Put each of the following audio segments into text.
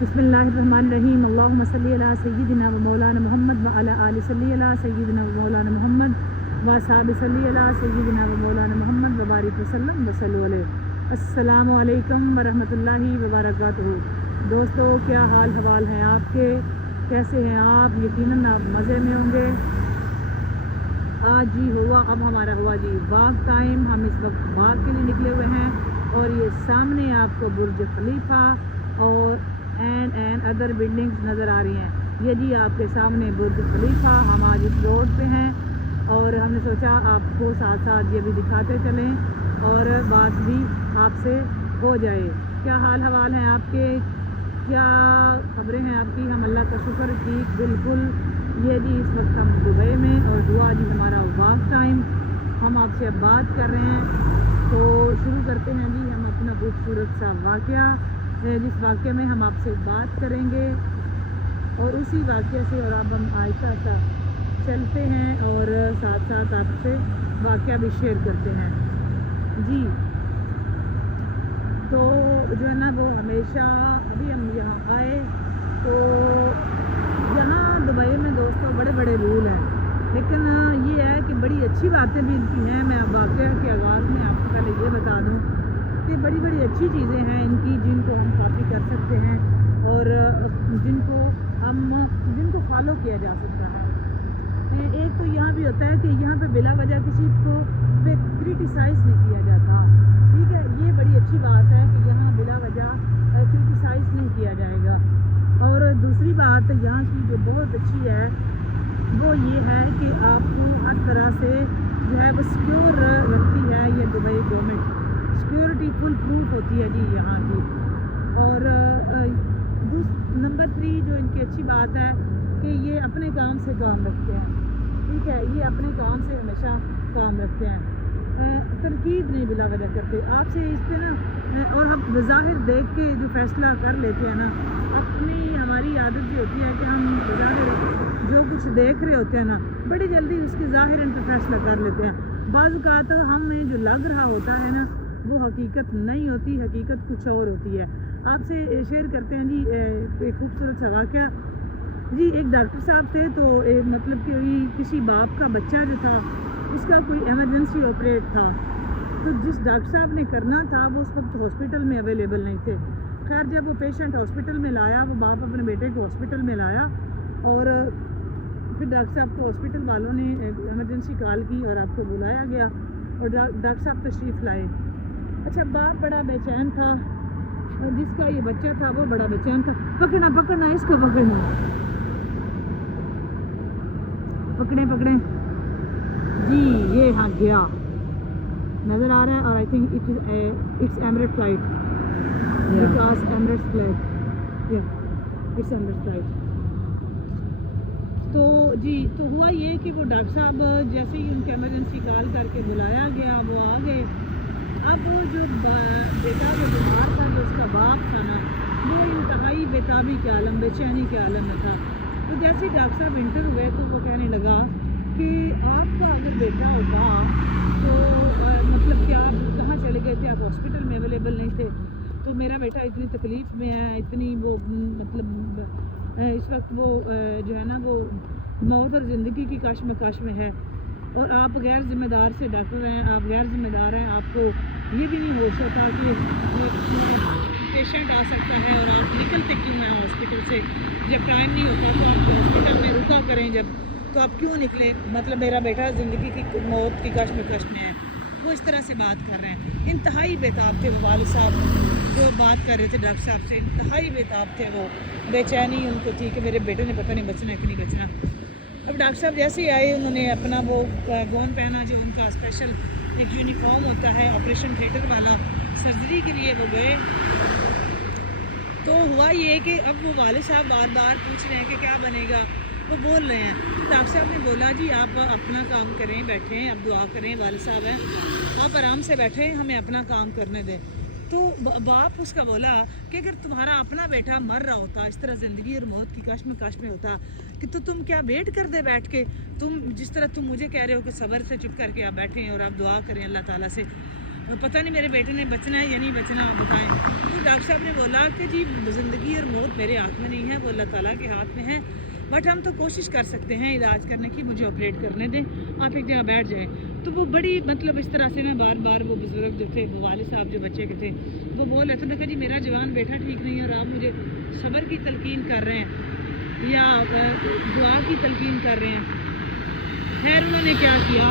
बिस्मिल्लाहिर्रहमानिर्रहीम। अल्लाहुम्मा सल्ली अला सय्यिदिना व मौलाना मुहम्मद व अला आलि सल्ली अला सय्यिदिना व मौलाना मुहम्मद व असहाबि सल्ली अला सय्यिदिना व मौलाना मुहम्मद व बारिक वसल्लम व सल्लु अलैहि। अस्सलामु अलैकुम व रहमतुल्लाहि व बरकातुहू। दोस्तों, क्या हाल हवाल हैं आपके? कैसे हैं आप? यकीनन आप मज़े में होंगे। आज जी हुआ, अब हमारा हुआ जी वॉक टाइम। हम इस वक्त वॉक के लिए निकले हुए हैं और ये सामने आपको बुर्ज खलीफा और एंड अदर बिल्डिंग्स नज़र आ रही हैं। ये जी आपके सामने बुर्ज खलीफा। हम आज इस रोड पे हैं और हमने सोचा आपको साथ साथ ये भी दिखाते चलें और बात भी आपसे हो जाए। क्या हाल हवाल हैं आपके? क्या खबरें हैं आपकी? हम अल्लाह का शुक्र ठीक बिल्कुल। ये जी इस वक्त हम दुबई में और हुआ जी हमारा वॉक टाइम। हम आपसे अब बात कर रहे हैं तो शुरू करते हैं जी हम अपना खूबसूरत सा वाक़या, जिस वाक़े में हम आपसे बात करेंगे और उसी वाक़े से और अब हम आहिस्ता आहिस्ता चलते हैं और साथ साथ आपसे वाक़या भी शेयर करते हैं जी। तो जो है ना वो हमेशा अभी हम यहाँ आए तो यहाँ दुबई में दोस्तों बड़े बड़े रूल हैं, लेकिन ये है कि बड़ी अच्छी बातें भी इनकी हैं। मैं अब वाक़या के आगाज़ में आपको पहले ये बता दूँ कि बड़ी बड़ी अच्छी चीज़ें हैं इनकी, जिनको हम काफ़ी कर सकते हैं और जिनको फॉलो किया जा सकता है। एक तो यहाँ भी होता है कि यहाँ पे बिला वजह किसी को क्रिटिसाइज़ नहीं किया जाता। ठीक है, ये बड़ी अच्छी बात है कि यहाँ बिला वजह क्रिटिसाइज़ नहीं किया जाएगा। और दूसरी बात यहाँ की जो बहुत अच्छी है वो ये है कि आपको हर तरह से जो है वो सिक्योर रखती है ये Dubai government. Security full proof होती है जी यहाँ की। और नंबर 3 जो इनकी अच्छी बात है कि ये अपने काम से काम रखते हैं। ठीक है, ये अपने काम से हमेशा काम रखते हैं, तनकीद नहीं बिला वजह करते आपसे इस पे ना। और हम बज़ाहिर देख के जो फ़ैसला कर लेते हैं ना, अपनी हमारी आदत ये होती है कि हम बज़ाहिर जो कुछ देख रहे होते हैं ना बड़ी जल्दी उसके ज़ाहिरन पे फ़ैसला कर लेते हैं। बाज़ औक़ात हमें जो लग रहा होता है ना वो हकीकत नहीं होती, हकीकत कुछ और होती है। आपसे शेयर करते हैं जी एक खूबसूरत सा वाक़या जी। एक डॉक्टर साहब थे तो मतलब कि किसी बाप का बच्चा जो था उसका कोई एमरजेंसी ऑपरेट था, तो जिस डॉक्टर साहब ने करना था वो उस वक्त हॉस्पिटल में अवेलेबल नहीं थे। खैर जब वो पेशेंट हॉस्पिटल में लाया, वो बाप अपने बेटे को हॉस्पिटल में लाया और फिर डॉक्टर साहब को हॉस्पिटल वालों ने इमरजेंसी कॉल की और आपको बुलाया गया और डॉक्टर साहब तशरीफ़ लाए। अच्छा, बाप बड़ा बेचैन था, जिसका ये बच्चा था वो बड़ा बेचैन था। पकड़ना इसको पकड़े जी। ये हाँ गया, नज़र आ रहा है। और I think it's emirate flight, because Emirates flight, it's emirate flight. तो जी तो हुआ ये कि वो डॉक्टर साहब जैसे ही उनके एमरजेंसी कॉल करके बुलाया गया वो आ गए। अब वो जो बेटा जो बीमार था, जो उसका बाप था ना, वो इंतहाई बेताबी के आलम, बेचैनी के आलम में था। तो जैसे ही डॉक्टर साहब इंटर हुए तो वो कहने लगा कि आपका अगर बेटा होता तो मतलब कि आप कहाँ चले गए थे? आप हॉस्पिटल में अवेलेबल नहीं थे। तो मेरा बेटा इतनी तकलीफ़ में है, इतनी वो मतलब इस वक्त वो जो है ना वो मौत और ज़िंदगी की कश्मकश में है और आप गैर ज़िम्मेदार से डॉक्टर हैं, आप गैर ज़िम्मेदार हैं। आपको ये भी नहीं होश होता कि पेशेंट आ सकता है और आप निकलते क्यों हैं हॉस्पिटल से? जब टाइम नहीं होता तो आप हॉस्पिटल में रुका करें, जब तो आप क्यों निकले? मतलब मेरा बेटा ज़िंदगी की मौत की कश्मकश में है। वो इस तरह से बात कर रहे हैं। इंतहाई बेताब थे वो वालिद साहब जो बात कर रहे थे डॉक्टर साहब से, इंतहाई बेताब थे वो। बेचैनी उनको थी कि मेरे बेटे ने पता नहीं बचना कि नहीं बचना। अब डॉक्टर साहब जैसे ही आए उन्होंने अपना वो गौन पहना जो उनका स्पेशल एक यूनिफॉर्म होता है ऑपरेशन थिएटर वाला, सर्जरी के लिए वो गए। तो हुआ ये कि अब वो वालिद साहब बार बार पूछ रहे हैं कि क्या बनेगा। वो बोल रहे हैं, डॉक्टर साहब ने बोला जी आप अपना काम करें, बैठें, अब दुआ करें, वालिद साहब हैं आप आराम से बैठें, हमें अपना काम करने दें। तो बाप उसका बोला कि अगर तुम्हारा अपना बेटा मर रहा होता, इस तरह ज़िंदगी और मौत की कश्मकश में होता कि तो तुम क्या वेट कर दे बैठ के? तुम जिस तरह तुम मुझे कह रहे हो कि सब्र से चुप करके आप बैठें और आप दुआ करें अल्लाह ताला से, पता नहीं मेरे बेटे ने बचना है या नहीं बचना, बताएं। तो डॉक्टर साहब ने बोला कि जी ज़िंदगी और मौत मेरे हाथ में नहीं है, वो अल्लाह ताला के हाथ में है, बट हम तो कोशिश कर सकते हैं इलाज करने की, मुझे ऑपरेट करने दें, आप एक जगह बैठ जाएं। तो वो बड़ी मतलब इस तरह से मैं बार बार वो बुज़ुर्ग जो थे, वो वालिद साहब जो बच्चे के थे, वो बोल रहे थे। मैं कहा जी मेरा जवान बेटा ठीक नहीं है और आप मुझे सब्र की तलकीन कर रहे हैं या दुआ की तलकीन कर रहे हैं। खैर उन्होंने क्या किया,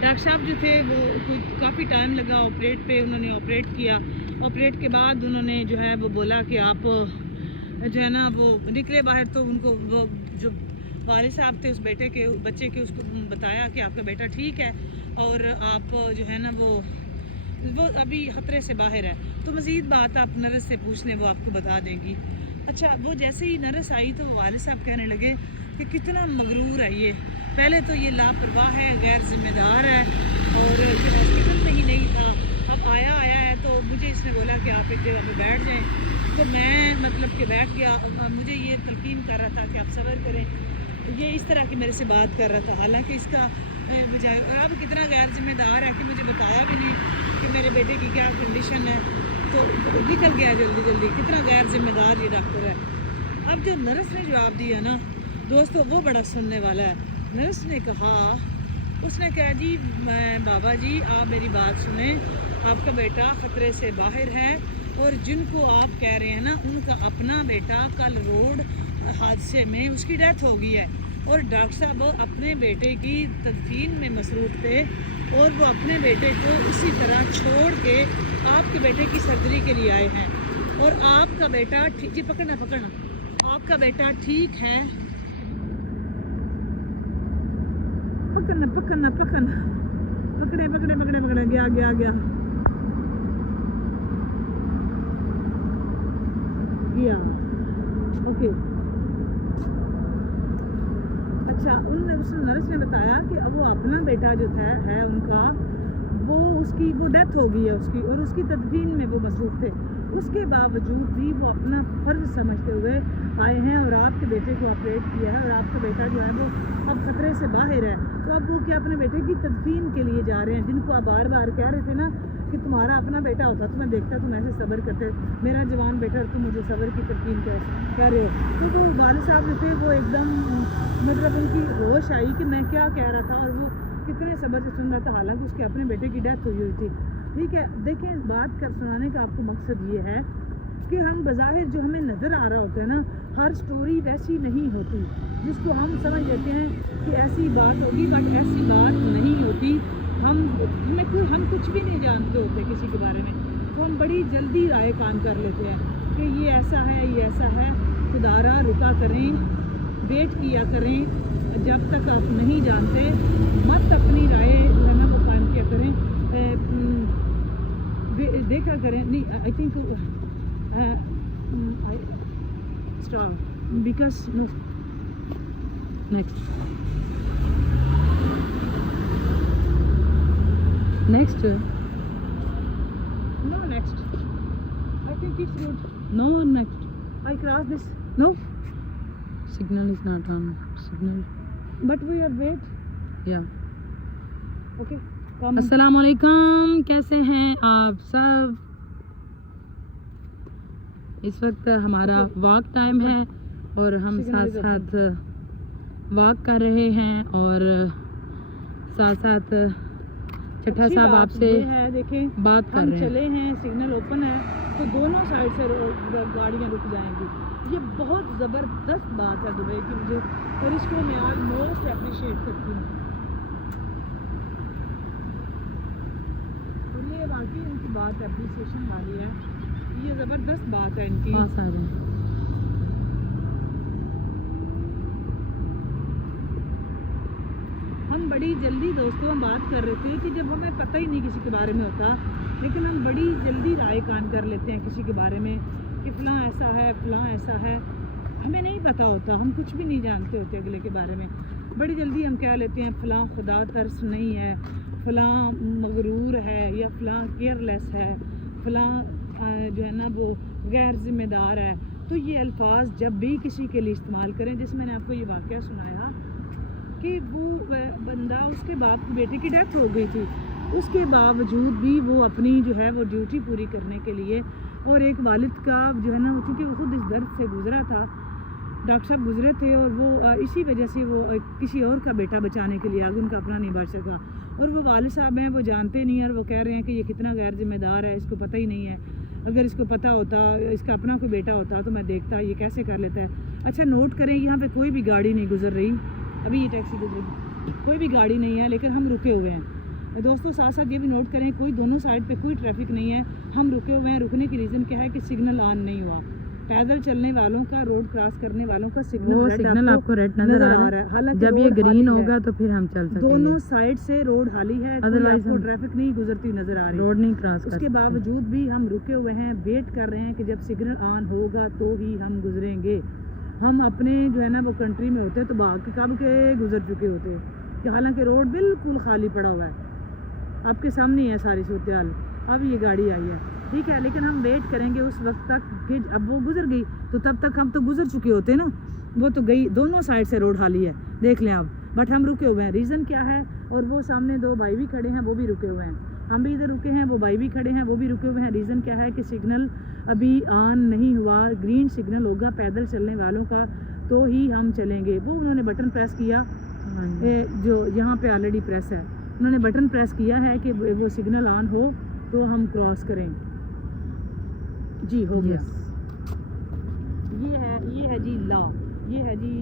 डॉक्टर साहब जो थे वो काफ़ी टाइम लगा ऑपरेट पे, उन्होंने ऑपरेट किया। ऑपरेट के बाद उन्होंने जो है वो बोला कि आप जो है ना वो निकले बाहर, तो उनको वो जो वालिद साहब थे उस बेटे के बच्चे के, उसको बताया कि आपका बेटा ठीक है और आप जो है ना वो अभी ख़तरे से बाहर है। तो मज़ीद बात आप नर्स से पूछ लें, वो आपको बता देंगी। अच्छा, वो जैसे ही नर्स आई तो वालिद साहब कहने लगे कि कितना मगरूर है ये, पहले तो ये लापरवाह है, गैर जिम्मेदार है और जो हॉस्पिटल में ही नहीं था, अब आया है। तो मुझे इसने बोला कि आप एक जगह पे बैठ जाएं, तो मैं मतलब कि बैठ गया। मुझे ये तलकीन कर रहा था कि आप सब्र करें, ये इस तरह की मेरे से बात कर रहा था। हालांकि इसका बजाय अब कितना गैर जिम्मेदार है कि मुझे बताया भी नहीं कि मेरे बेटे की क्या कंडीशन है, तो निकल गया जल्दी। कितना गैर जिम्मेदार ये डॉक्टर है। अब जो नर्स ने जवाब दिया ना दोस्तों, वो बड़ा सुनने वाला है। नर्स ने कहा, उसने कहा जी बाबा जी आप मेरी बात सुने, आपका बेटा ख़तरे से बाहर है और जिनको आप कह रहे हैं ना, उनका अपना बेटा कल रोड हादसे में उसकी डेथ हो गई है और डॉक्टर साहब अपने बेटे की तदफीन में मसरूफ़ थे और वो अपने बेटे को उसी तरह छोड़ के आपके बेटे की सर्जरी के लिए आए हैं और आपका बेटा ठीक, जी पकड़ना, आपका बेटा ठीक है, पकड़ना, पकड़े, गया ओके। अच्छा, उस नर्स ने बताया कि अब वो अपना बेटा जो था है उनका, वो डेथ हो गई है उसकी और उसकी तदफीन में वो मसरूफ़ थे। उसके बावजूद भी वो अपना फ़र्ज़ समझते हुए आए हैं और आपके बेटे को ऑपरेट किया है और आपका बेटा जो है वो अब ख़तरे से बाहर है। तो अब वो क्या अपने बेटे की तदफीन के लिए जा रहे हैं, जिनको आप बार बार कह रहे थे ना कि तुम्हारा अपना बेटा होता तो मैं देखता, तुम ऐसे सब्र करते, मेरा जवान बेटा तुम मुझे सब्र की तलकीन कह रहे हो। तो वो वालिद साहब जो थे वो एकदम मतलब उनकी होश आई कि मैं क्या कह रहा था और वो कितने सब्र से सुन रहा था, हालांकि उसके अपने बेटे की डेथ हुई थी। ठीक है, देखें बात कर सुनाने का आपको मकसद ये है कि हम बज़ाहिर जो हमें नज़र आ रहा होता है ना, हर स्टोरी वैसी नहीं होती जिसको हम समझ लेते हैं कि ऐसी बात होगी, बट ऐसी बात नहीं होती। हम कुछ भी नहीं जानते होते किसी के बारे में, तो हम बड़ी जल्दी राय कान कर लेते हैं कि ये ऐसा है। खुदारा रुका करें, वेट किया करें, जब तक आप नहीं जानते मत अपनी राय जो है ना वो कायम किया करें, देखा करें। नहीं, I think star because no next no next I think it's good. No, next. I cross this. No, Signal is not on. Signal. but we are wait. Yeah. Okay, come. अस्सलाम वालेकुम, कैसे हैं आप सब? इस वक्त हमारा वॉक टाइम है और हम साथ साथ वॉक कर रहे हैं और साथ साथ छठा साहब आपसे देखें बात कर हम रहे हैं। चले हैं, सिग्नल ओपन है तो दोनों साइड से गाड़ियाँ रुक जाएंगी। ये बहुत ज़बरदस्त बात है दुबई की, मुझे और इसको मैं आज मोस्ट अप्रिशिएट करती हूँ। और ये वाकई इनकी बात अप्रिसिएशन वाली है, ये ज़बरदस्त बात है इनकी। पास आ जाए। हम बड़ी जल्दी दोस्तों हम बात कर रहे थे कि जब हमें पता ही नहीं किसी के बारे में होता, लेकिन हम बड़ी जल्दी राय कान कर लेते हैं किसी के बारे में कि फ़लाँ ऐसा है, फ़लाँ ऐसा है। हमें नहीं पता होता, हम कुछ भी नहीं जानते होते अगले के बारे में। बड़ी जल्दी हम कह लेते हैं फ़लाँ खुदा तरस नहीं है, फ़लाँ मगरूर है या फ़लाँ केयरलेस है, फ़लाँ जो है ना वो गैर ज़िम्मेदार है। तो ये अल्फाज जब भी किसी के लिए इस्तेमाल करें, जैसे मैंने आपको ये वाक़या सुनाया कि वो बंदा, उसके बाप बेटे की डेथ हो गई थी उसके बावजूद भी वो अपनी जो है वो ड्यूटी पूरी करने के लिए, और एक वालिद का जो है ना, चूँकि वो खुद इस दर्द से गुजरा था, डॉक्टर साहब गुजरे थे, और वो इसी वजह से वो किसी और का बेटा बचाने के लिए आगे, उनका अपना नहीं बच सका। और वो वालिद साहब हैं, वो जानते नहीं हैं, और वो कह रहे हैं कि ये कितना गैर जिम्मेदार है, इसको पता ही नहीं है। अगर इसको पता होता, इसका अपना कोई बेटा होता तो मैं देखता ये कैसे कर लेता है। अच्छा नोट करें, यहाँ पे कोई भी गाड़ी नहीं गुजर रही, अभी ये टैक्सी गुजरेगी, कोई भी गाड़ी नहीं है, लेकिन हम रुके हुए हैं। दोस्तों साथ साथ ये भी नोट करें, कोई दोनों साइड पे कोई ट्रैफिक नहीं है, हम रुके हुए हैं। रुकने की रीज़न क्या है कि सिग्नल ऑन नहीं हुआ। पैदल चलने वालों का, रोड क्रॉस करने वालों का सिग्नल आपको रेड नजर आ रहा है। हालांकि जब ये ग्रीन होगा तो फिर हम चल सकते हैं। दोनों साइड से रोड खाली है, अदरवाइज आपको ट्रैफिक नहीं गुजरती नजर आ रही, रोड नहीं क्रॉस कर उसके बावजूद भी हम रुके हुए हैं, वेट कर रहे हैं कि जब सिग्नल ऑन होगा तो ही हम गुजरेंगे। हम अपने जो है ना वो कंट्री में होते तो बाकी कब के गुजर चुके होते, कि हालांकि रोड बिल्कुल खाली पड़ा हुआ है, आपके सामने है सारी सूरत हाल। अब ये गाड़ी आई है, ठीक है, लेकिन हम वेट करेंगे उस वक्त तक कि अब वो गुजर गई तो तब तक हम तो गुजर चुके होते ना। वो तो गई, दोनों साइड से रोड खाली है, देख लें आप, बट हम रुके हुए हैं। रीज़न क्या है? और वो सामने दो भाई भी खड़े हैं, वो भी रुके हुए हैं, हम भी इधर रुके हैं, वो भाई भी खड़े हैं, वो भी रुके हुए हैं। रीज़न क्या है कि सिग्नल अभी ऑन नहीं हुआ, ग्रीन सिग्नल होगा पैदल चलने वालों का तो ही हम चलेंगे। वो उन्होंने बटन प्रेस किया, जो यहाँ पे ऑलरेडी प्रेस है, उन्होंने बटन प्रेस किया है कि वो सिग्नल ऑन हो तो हम क्रॉस करें। जी हो गया। ये है जी लॉ, ये है जी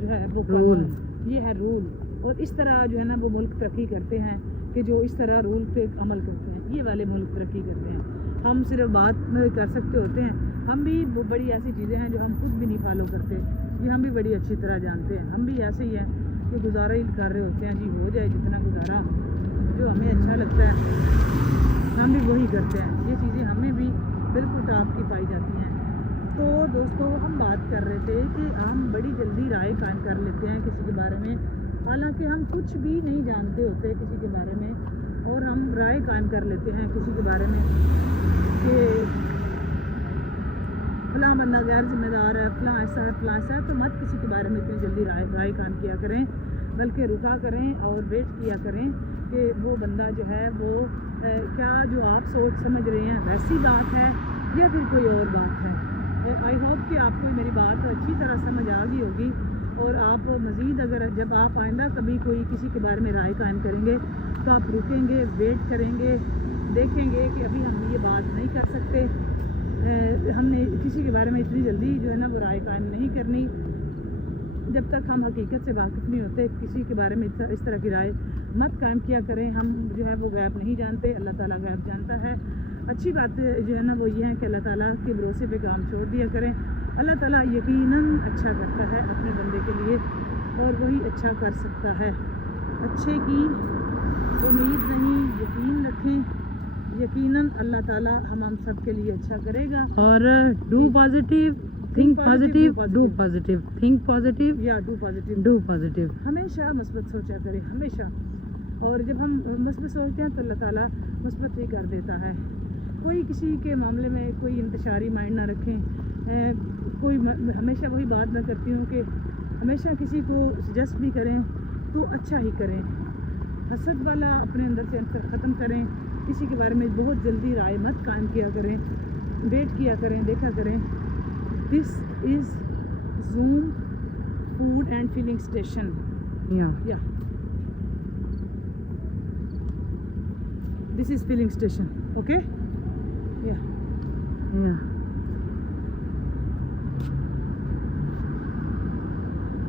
जो है वो रूल, ये है रूल। और इस तरह जो है ना वो मुल्क तरक्की करते हैं कि जो इस तरह रूल पे अमल करते हैं, ये वाले मुल्क तरक्की करते हैं। हम सिर्फ बात कर सकते होते हैं, हम भी वो बड़ी ऐसी चीज़ें हैं जो हम खुद भी नहीं फॉलो करते, ये हम भी बड़ी अच्छी तरह जानते हैं। हम भी ऐसे ही हैं कि गुजारा ही कर रहे होते हैं, जी हो जाए जितना गुजारा जो हमें अच्छा लगता है हम भी वही करते हैं। ये चीज़ें हमें भी बिल्कुल टॉप की पाई जाती हैं। तो दोस्तों हम बात कर रहे थे कि हम बड़ी जल्दी राय कायम कर लेते हैं किसी के बारे में, हालांकि हम कुछ भी नहीं जानते होते किसी के बारे में, और हम राय कायम कर लेते हैं किसी के बारे में कि फलां बंदा गैर जिम्मेदार है, फलां ऐसा है, तो मत किसी के बारे में इतनी जल्दी राय कायम किया करें, बल्कि रुका करें और वेट किया करें कि वो बंदा जो है वो क्या जो आप सोच समझ रहे हैं वैसी बात है या फिर कोई और बात है। आई होप कि आपको मेरी बात अच्छी तरह समझ आ गई होगी, और आप मज़ीद अगर जब आप आइंदा कभी कोई किसी के बारे में राय कायम करेंगे तो आप रुकेंगे, वेट करेंगे, देखेंगे कि अभी हम ये बात नहीं कर सकते, हमने किसी के बारे में इतनी जल्दी जो है ना वो राय कायम नहीं करनी जब तक हम हकीकत से वाकिफ़ नहीं होते। किसी के बारे में इस तरह की राय मत कायम किया करें। हम जो है वो गैब नहीं जानते, अल्लाह ताला गैब जानता है। अच्छी बात जो है ना वो ये है कि अल्लाह ताला के भरोसे पे काम छोड़ दिया करें। अल्लाह ताला यकीनन अच्छा करता है अपने बंदे के लिए, और वही अच्छा कर सकता है। अच्छे की उम्मीद नहीं, यकीन रखें, यकीनन अल्लाह ताला हम सब के लिए अच्छा करेगा। और do positive, think positive, do positive, think positive या डू पॉजिटिव, डू पॉजिटिव। हमेशा मुस्बत सोचा करें, हमेशा। और जब हम मुस्बत सोचते हैं तो अल्लाह ताला मुस्बत ही कर देता है। कोई किसी के मामले में कोई इंतशारी माइंड ना रखें। कोई हमेशा वही बात मैं करती हूँ कि हमेशा किसी को सजेस्ट भी करें तो अच्छा ही करें। हसद वाला अपने अंदर से ख़त्म करें। किसी के बारे में बहुत जल्दी राय मत कायम किया करें, वेट किया करें, देखा करें। This is zoom food and filling station. या this is filling station, okay. या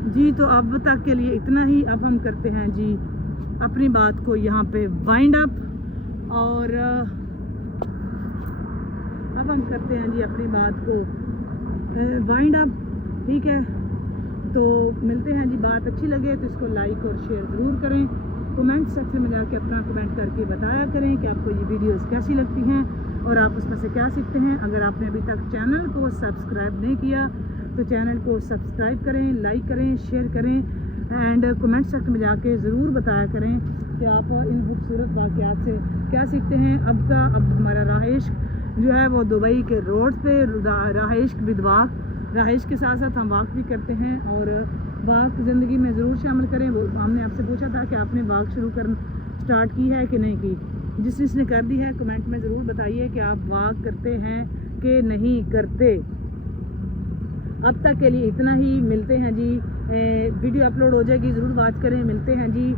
जी, तो अब तक के लिए इतना ही। अब हम करते हैं जी अपनी बात को यहाँ पे वाइंड अप, और अब हम करते हैं जी अपनी बात को वाइंड अप, ठीक है। तो मिलते हैं जी, बात अच्छी लगे तो इसको लाइक और शेयर ज़रूर करें। कमेंट सेक्शन में जाके अपना कमेंट करके बताया करें कि आपको ये वीडियोस कैसी लगती हैं और आप उसमें से क्या सीखते हैं। अगर आपने अभी तक चैनल को सब्सक्राइब नहीं किया तो चैनल को सब्सक्राइब करें, लाइक करें, शेयर करें, एंड कमेंट सेक्शन में जाके ज़रूर बताया करें कि आप इन खूबसूरत वाक़यात से क्या सीखते हैं। अब हमारा राहेश जो है वो दुबई के रोड पे राहेश विद वाक, राहेश के साथ साथ हम वाक भी करते हैं, और वाक ज़िंदगी में ज़रूर शामिल करें। हमने आपसे पूछा था कि आपने वाक स्टार्ट की है कि नहीं की। جس جس نے کر دی ہے کمنٹ میں ضرور بتائیے کہ آپ واک کرتے ہیں کہ نہیں کرتے. اب تک کے لیے اتنا ہی. ملتے ہیں جی, ویڈیو اپلوڈ ہو جائے گی, ضرور واچ کریں. ملتے ہیں جی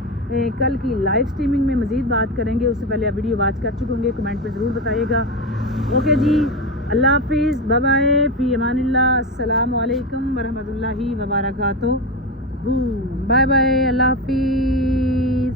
کل کی لائیو سٹریمنگ میں, مزید بات کریں گے. اس سے پہلے آپ ویڈیو واچ کر چکے ہوں گے, کمنٹ پہ ضرور بتائیے گا. اوکے جی, اللہ حافظ, بائے بائے, فی امان اللہ, السلام علیکم ورحمۃ اللہ وبرکاتہ. بائے بائے, اللہ حافظ.